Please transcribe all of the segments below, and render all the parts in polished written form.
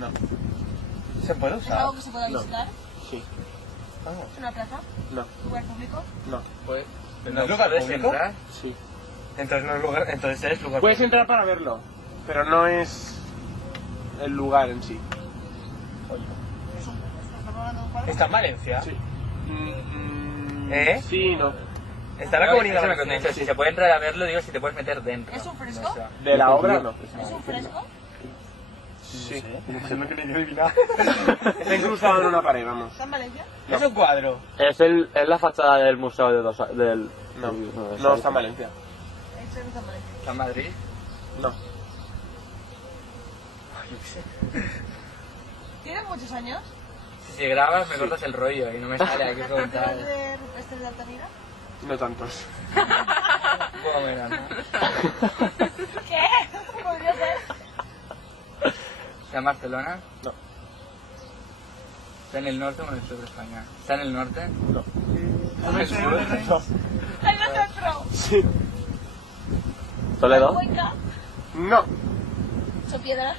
No. ¿Se puede ¿Es usar? algo que se pueda No. visitar? Sí. ¿Es una plaza? No. ¿Lugar público? No. Pues, ¿No es lugar puedes público? entrar. Sí. Entonces no es lugar, entonces es lugar Puedes público. entrar para verlo, pero no es el lugar en sí. ¿Estamos hablando de un cuadro? ¿Está en Valencia? Sí. ¿Eh? Sí, no. ¿Está en la No, comunidad eso me valenciana? condice, si se puede entrar a verlo, digo si te puedes meter dentro. ¿Es un fresco? No sé. De la obra no. ¿Es un fresco? Sí. No me quería adivinar. Está incrustado en una pared, vamos. ¿Está en Valencia? No. Es un cuadro. Es la fachada del museo del... No. de No está en Valencia. Está en Valencia. ¿Está en Madrid? No. ¿Tiene muchos años? Si grabas me cortas el rollo y no me sale aquí ¿Las preguntar. pinturas de Rupestre de Altamira? No tantos. Un poco menos, ¿no? ¿Qué? Podría ser. ¿Está en Barcelona? No. ¿Está en el norte o en el sur de España? ¿Está en el norte? No. ¿Está en el sur? No. ¡En el centro! Sí. ¿Toledo? ¿Cuenca? No. ¿Son piedras?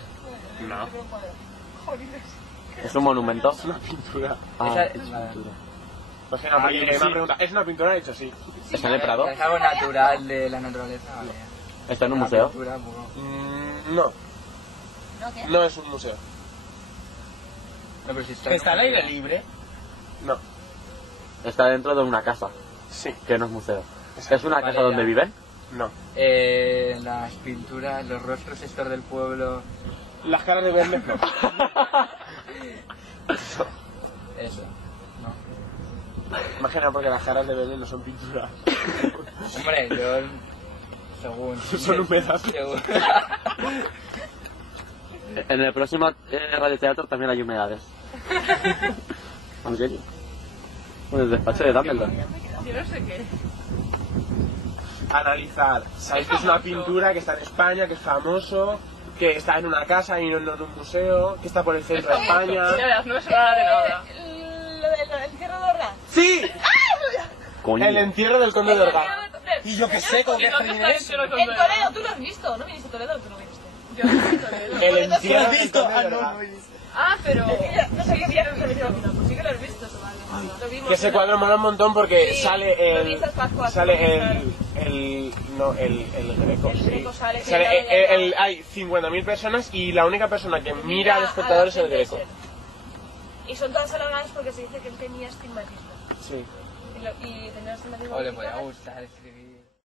No. Jolines. ¿Es un monumento? Es una pintura. Ah, Esa- es pintura. Pues que no, porque me han preguntado, ¿es una pintura? He dicho sí. ¿Está en el Prado? Es algo natural de la naturaleza, vale. ¿Está en un Una museo? pintura, poco. No. ¿No qué? No es un museo. No, pero si está en ¿Está un al aire museo. libre? No. Está dentro de una casa, Sí. que no es museo. ¿Es una Vale, casa ya. donde viven? No. Las pinturas, los rostros estos del pueblo. Las caras de verme no. Eso. No. Imagina porque las caras de verme no son pintura. Hombre, yo. Según. Son húmedas. Según. En el próximo radioteatro también hay humedades. ¿En serio? En el despacho de Dumbledore. Yo no sé qué. Analizar. Sabéis que es una pintura que está en España, que es famoso, que está en una casa y no en un museo, que está por el centro de España. Ya verás, no me suena nada de nada. Lo del encierro de Orga. ¡Sí! Coño. El entierro del conde de Orgaz. Y yo qué sé, ¿con ¿Y qué dónde jardín está es? el cielo con En Toledo? Toledo, tú lo has visto. ¿No viniste a Toledo? Tú no viniste. Yo no sé Toledo. El ¿Lo entierro has del visto? conde Ah, de no, Orgaz. no lo he visto. Ah, pero... No sabía que era el final. Pues sí que lo has visto, eso vale. Lo vimos. Que ese cuadro mola un montón porque Sí, sale lo el... dices, Pascua, Sale claro. el greco, El sí. greco sale, Sale sí, hay 50.000 personas y la única persona que mira al espectador es el greco. Y son todas halagadas porque se dice que él tenía estigmatismo. Sí. Y tenía estigmatismo. O le podía gustar.